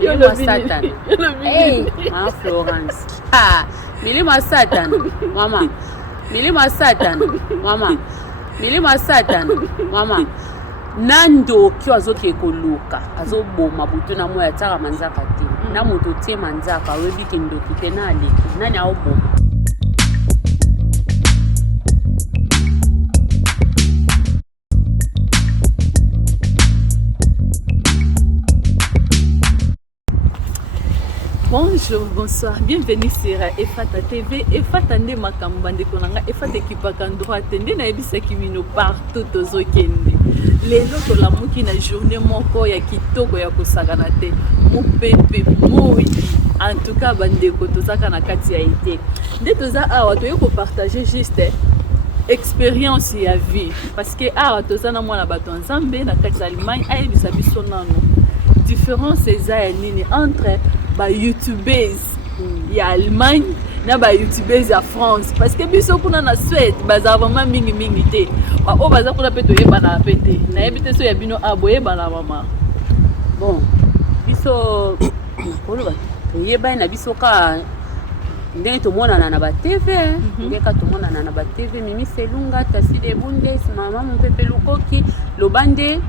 Milima Satan. Hey, ma Florence. Ah, Milima Satan. Mama. Milima Satan. Mama. Milima Satan. Mama. Nando kyo azoke koluka. Azoboma butu na moya tsaka manzaka te. Na moto tie manzaka webi kindo kite na aleki. Nani aoboma. Bonjour, bonsoir, bienvenue sur Efata TV. Efata nde makambo bandeko nanga, Efata ekipaka droite nde na yebisaki bino partout tozokende. Lelo tolamuki na journée moko ya kitoko ya kosakana te. Mupepe moi. En tout cas bandeko tozaka na kati ya été. Nde toza awa toye ko partager juste expérience ya vie parce que awa toza na mwana bato nzambe na kati ya Allemagne ayebisa biso nano. Différence eza ya nini entre ba youtubers ya Allemagne na ba youtubers ya France parce que biso kuna na Suède baza vraiment mingi te ba o baza kuna pe toyeba na pete na yebite so ya bino aboye bana mama bon biso kolo toyeba na biso ka ndenge tomonana na ba TV ndenge ka tomonana na ba TV Mimi Selunga Taside Bundes mama Mupepe Lukoki lobande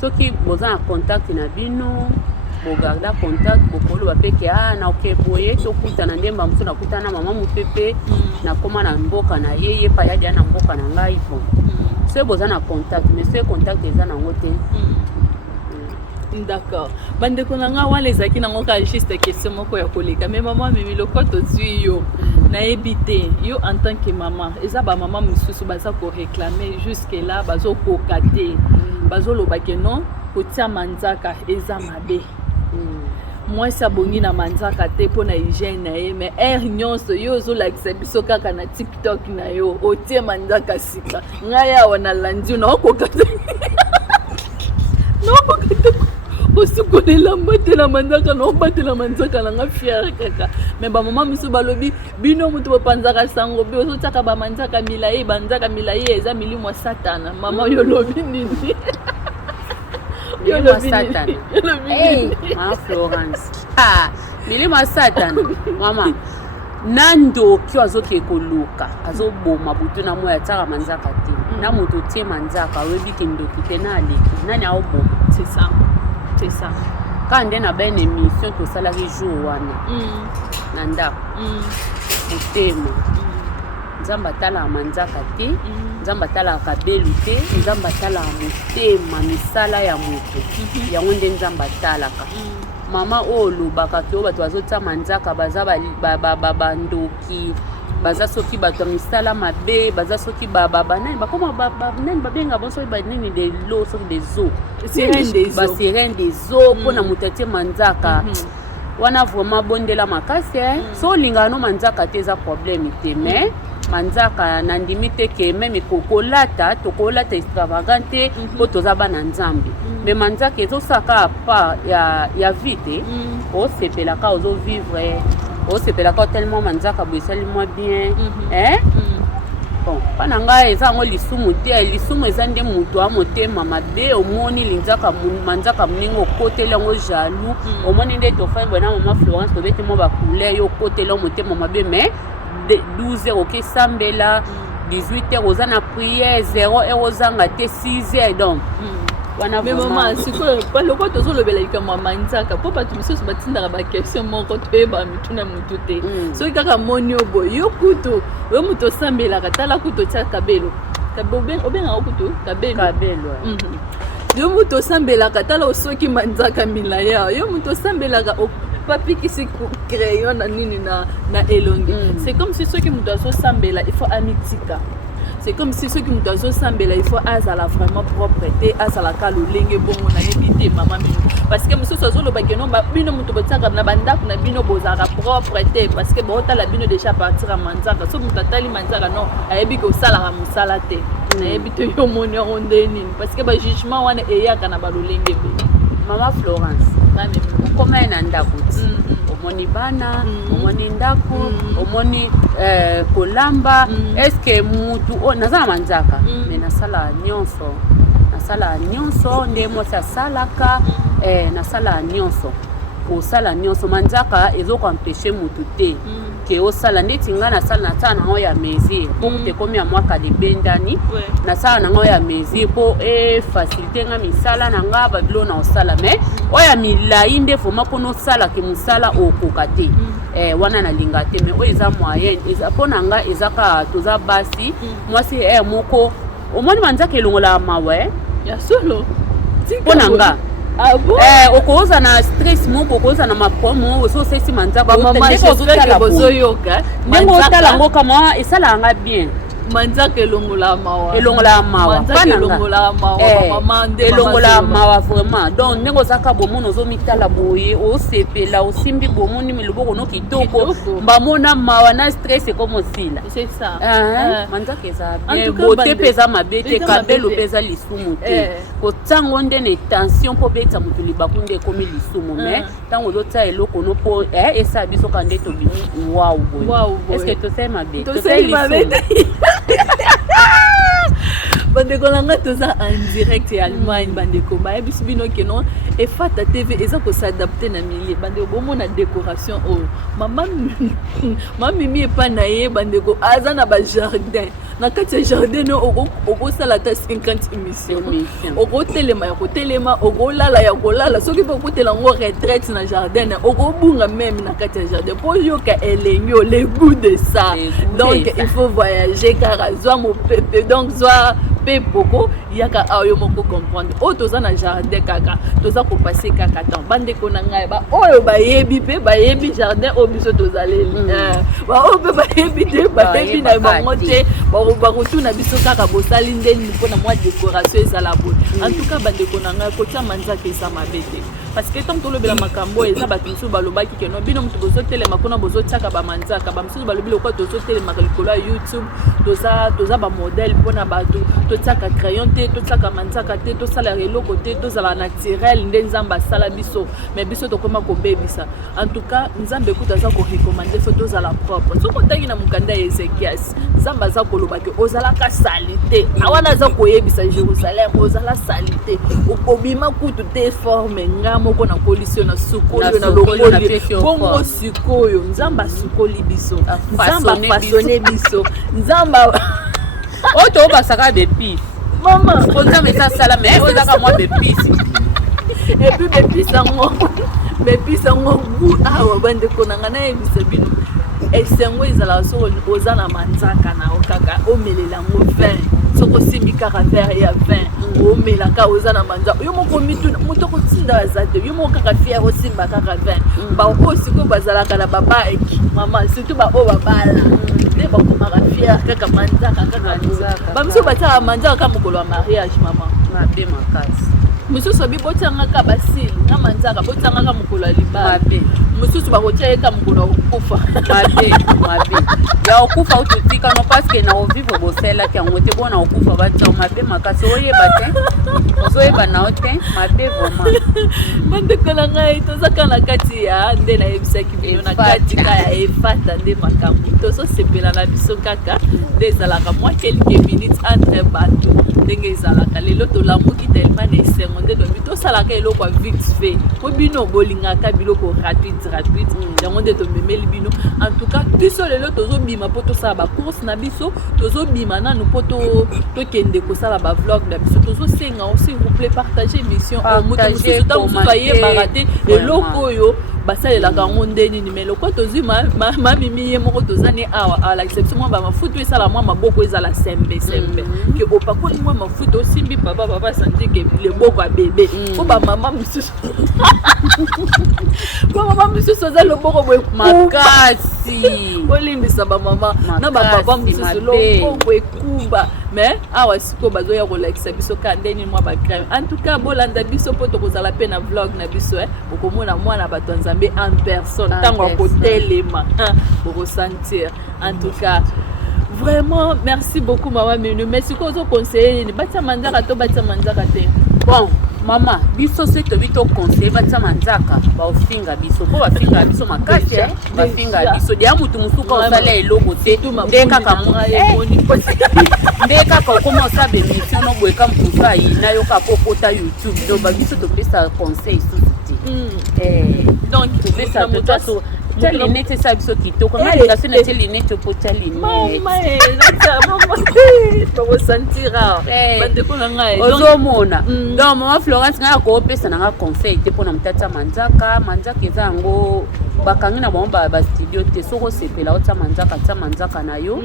soki boza na contact na bino bogarda contact bokolo bapeke na okeboye tokuta na ndemba mso nakuta na mama Mupepe na koma na mboka na yeye pa yadia na mboka na ngai po so boza na contact mais so contact eza na ngote d'accord bandeko nanga wale zaki na ngoka juste question moko ya koleka mais maman Mimi lokoto tui yo na ebite yo en tant que maman eza ba maman mususu baza ko réclamer jusque là bazo kokate bazo lobake non kotia manzaka eza mabe moi ça bongi na manzaka te po na hygiène na ye mais nyonso yo zo lakisa biso kaka na TikTok na yo otie manzaka sika ngai awa na landi na okokata no okokata osukolela mbatela manzaka na obatela manzaka na nga fière kaka mais ba mama miso balobi bino mutu bopanzaka sango bi ozotiaka ba manzaka milaye banzaka milaye eza milimo satana mama yo lobi nini Milima Satan. Hey, ma Florence. Ah, Milima Satan. Mama. Nando kyo azoke koluka. Azoboma butu na moya tsaka manzaka te. Na moto tie manzaka webi kindo kite na aleki. Nani aoboma. C'est ça. C'est ça. Quand on a une émission to salari jour wana. Nanda. Mutema. Nzamba tala manzaka te. Nzamba tala kabelu te, nzamba tala mutema misala ya moto. Yango nde nzamba tala ka. Mama olobaka ke bato bazotsa manzaka baza bandoki, baza soki bato misala mabe, baza soki nani bakoma nani babenga bonso ba nini de l'eau soki des eaux. Sirène des eaux pona mutatie manzaka. Wana vraiment bondela makasi so lingano manzaka te za problème te mais manzaka na ndimite ke même kokolata tokolata extravagante po tozaba na nzambe mais manzaka ezosaka pa ya vite o sepelaka ozo vivre o sepelaka tellement manzaka boisali moi bien bon pananga eza ngo lisumu te lisumu eza nde mutu amotema mabe omoni linzaka manzaka mningo kotela ngo jaloux omoni nde tofai bona mama Florence tobete mo ba couleur yo kotela motema mabe mais 12h ok sambela 18h ozana prière 0h ozanga te 6h donc wana mais maman siko pa loko tozolobela ikama manzaka po bato misusu batindaka ba question moko toyeba mituna mutu te soki kaka moni obo yo kutu yo mutu osambelaka tala kutu otia kabelo obenga okutu kabelo yo mutu osambelaka tala osoki manzaka milaya yo mutu osambelaka papikisi crayon na nini na elongi c'est comme si ceux qui mutu azosambela il faut amitika. C'est comme si ceux qui nous ont semblé il faut azala vraiment propreté azala kalolenge bongo na yebite mama mino parce que monsieur sozolo bakeno ba bino muto botaka na bandako na bino bozaka propreté parce que bota la bino déjà partir à manzaka so mutatali manzaka non ayebi ko sala ka musala te na yebite yo moni ondeni parce que ba jugement wana eyaka na balolenge be mama Florence nani ukoma ina ndako omoni bana omoni ndako omoni kolamba est-ce que mutu nazala manzaka mais nasala nyonso nde mo sa salaka nasala nyonso osala nyonso manzaka ezokoempêche mutu te ke osala ndeti nga nasala nasala nango ya mesure mpo kute komi ya mwaka libendani nasala nango ya mesure mpo efacilite nga misala na nga babilo na osala me oyo ya milai nde foma mpona osalaka mosala okoka te wana nalinga te me oyo eza moyenne eza mpo na nga ezaka toza basi mwasi moko omoni manzaka elongola mawa ya solo mpo na nga okoza na stress moko okoza na mapromo ososesi manzaka ndenge otala yango kama esalaka nga bien manzaka elongola mawa elongola mawa vraiment donc ndenge ozaka bomoni ozomitala boye osepela osimbi bomoni miloboko no kitoko mbamona mawa na stress ekomo osila manzaka eza bien bote mpe eza mabe te kabelo mpe eza lisumu te kotango nde na tension mpo beta motu libaku nde ekomi lisumu me ntango ozotia eloko no mpo esala biso ka nde tobimi wawu boye estce tosali mabe tosali lisumu bandeko na nga toza en direct ya Allemagne bandeko bayebisi bino ke non efata tv eza kosadapte na milie bandeko bomona décoration oyo mama mimi epa na ye bandeko aza na bajardin na kati ya jardin okosala ata 50 émission okotelema ya kotelema okolala ya kolala soki mpe okotela yango retraite na jardin okobunga meme na kati ya jardin mpo yoka elengi le goût de ça donc il faut voyager kaka zwa mopepe donc zwa pe poko yaka ayo moko comprendre o toza na jardin kaka toza kopase kaka temps bandeko na ngai ba oyo bayebi pe bayebi jardin o biso tozaleli ba o pe bayebi te bayebi na bango te bakotuna biso kaka bosali ndeni mpona mwa décoration ezala boye en tout cas bandeko na ngai kotia manzaka eza mabe te parce que tant tolobela makambo eza bato mosusu balobaki ke no bino moto bozotelema mpona bozotiaka bamanzaka bamosusu balobi lokola tozotelemaka likolo ya youtube toza bamodele mpona bato totiaka crayon te totiaka manzaka te tosalaka eloko te tozala naturel nde nzambe asala biso mais biso tokoma kobebisa en tout cas nzambe ekuta aza korekomande fo tozala propre soki otangi na mokanda ya ezekias nzambe aza koloba ke ozalaka sali te awana aza koyebisa jérusalem ozala sali te okobima kutu te forme nga moko na kolisio na sukoli na lokoli bongo sikoyo nzambe asukoli biso nzambe afasone biso nzambe oyo tobasaka bepisi mama nzambe esasala me ozaka mwa bepisi epuis bepisi yango gu awa bandeko na nga nayebisa bino esengo ezalaka soko oza na manzaka na yo kaka omelela yango vin soki osimbi kaka verre ya vin omelaka oza na manzaka yo moko mituna moto kotinda aza te yo moko kaka fiere osimba kaka vin baoyo sikoyo bazalaka na babaeki mama surtout baoyo babala nde bakomaka fiere kaka manzaka kaka bamiso batiaka manzaka kaka mokolo ya mariage mama mabe makasi mosusu abi botiangaka basili na manzaka botiangaka mokolo ya libala mosusu bakotia ye ka mokolo ya kokufa mabe ya okufa ototika no parceke na ovivre bosalelaki yango te bona okufa batia mabe makasi oyeba te ozoyeba na yo te mabe vraiment bandeko na ngai tozaka na kati ya nde nayebisaki bino na kati ka ya efata nde makambo tozosepela na biso kaka nde ezalaka mwa quelques minutes entre bato ndenge ezalaka lelo tolamuki tellement na esengo nde tobi tosalaka eloko ya vite fait po bino bolingaka biloko rapide yango nde tomemeli bino en tout cas biso lelo tozobima mpo tosala bacourse na biso tozobima nanu mpo tokende kosala bavlog na biso tozosenga aussi vous plaît partager émission moto mosusu ta mosusu ayebaka te eloko oyo basalelaka yango nde nini mais lokwa tozwi mamimi ye moko tozani awa alakisa biso mwa bamafuta esala mwa maboko ezala sembe ke opakoli mwa mafuta osimbi papa santi ke leboko ya bebe po bamama mosusu bamama mosusu oza loboko boye makasi olimbisa bamama na bapapa mosusu loboko ekumba mais awa sikoyo bazoya kolakisa biso ka ndeni mwa bacrème en tout cas bolanda biso mpo tokozala mpe na vlog na biso okomona mwana bato ya nzambe en personne ntango akotelema okosentir en tout cas vraiment merci beaucoup mama Minu mais sikoyo ozoconseille nini batia manzaka to batia manzaka te bon mama biso se tobi toconseille batia manzaka baofinga biso mpo bafinga biso makasi bafinga biso deya mutu mosuka osala eloko te nde kaka okoma osala bemission noboyeka mosusu ayina yoka po okota youtube donc babiso topesa conseil susu te donc topesa to tia linete esa biso kitoko malingaso na tia linete po tia linetebosantira bandeko na ngai ozomona donc mama Florence ngai akoopesa nanga conseil te mpona motata manzaka eza yango bakangi na bango bastudio te soki osepela otia manzaka na yo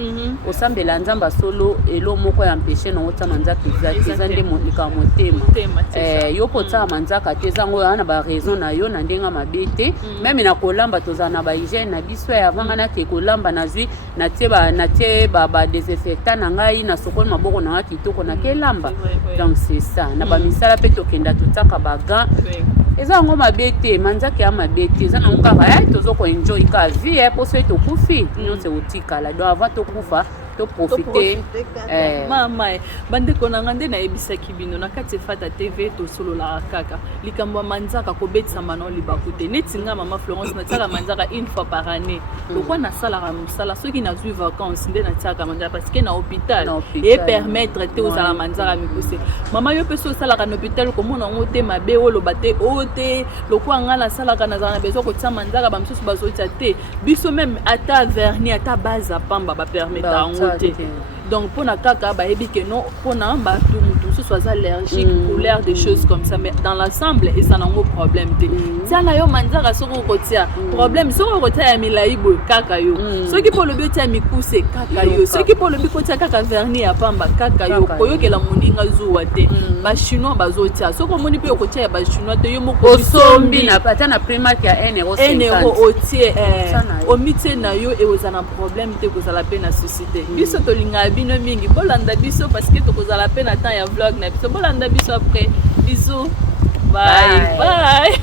osambela nzambe solo elo moko ya mpeshe na otia manzaka eza nde likaa motema yo mpo otia manzaka te eza yango wana na baraison na yo na ndenge mabe te meme na kolamba tozala na bahygiene na biso ya avanga nake kolamba nazwi natie badesinfectant na ngai na sokoli maboko na nga kitoko nakelamba donc c'est ça na bamisala mpe tokenda totiaka bagan eza yango mabe te manzaka ya mabe te eza nango kaka tozokoenjoy ka vie mpo soki tokufi nyonso ekotikala donc avant tokufa toprofite mama bandeko na nga nde nayebisaki bino na kati efata tv tosololaka kaka likambo ya manzaka kobetisama na libaku te neti nga mama Florence natiaka manzaka une fois par année lokwa nasalaka mosala soki nazwi vacance nde natiaka manzaka parce que na hôpital epermettre te ozala manzaka mikuse mama yo mpe so osalaka na hôpital komona yango te mabe oloba te oyo te lokwa nga nasalaka nazala na besoin kotia manzaka bamisusu bazotia te biso meme ata verni ata base apamba bapermeta yango te donc pour na kaka bayebi que non pour na bato mutu soit allergique couleur des choses comme ça mais dans l'ensemble et ça n'a pas problème te tia na yo manzaka soko kotia problème soko kotia ya milai boy kaka yo soki pour le but ya mikuse kaka yo soki pour le but kotia kaka vernis ya pamba kaka yo koyokela moninga zuwa te ba chinois bazotia soko moni pe kotia ba chinois te yo moko sombi na pata na primark ya 1 € otie o mitie na yo et ozana problème te kozala pe na société biso to linga bino mingi bolanda biso parce que tokozala pe na temps ya vlog na biso bolanda biso après bisous bye bye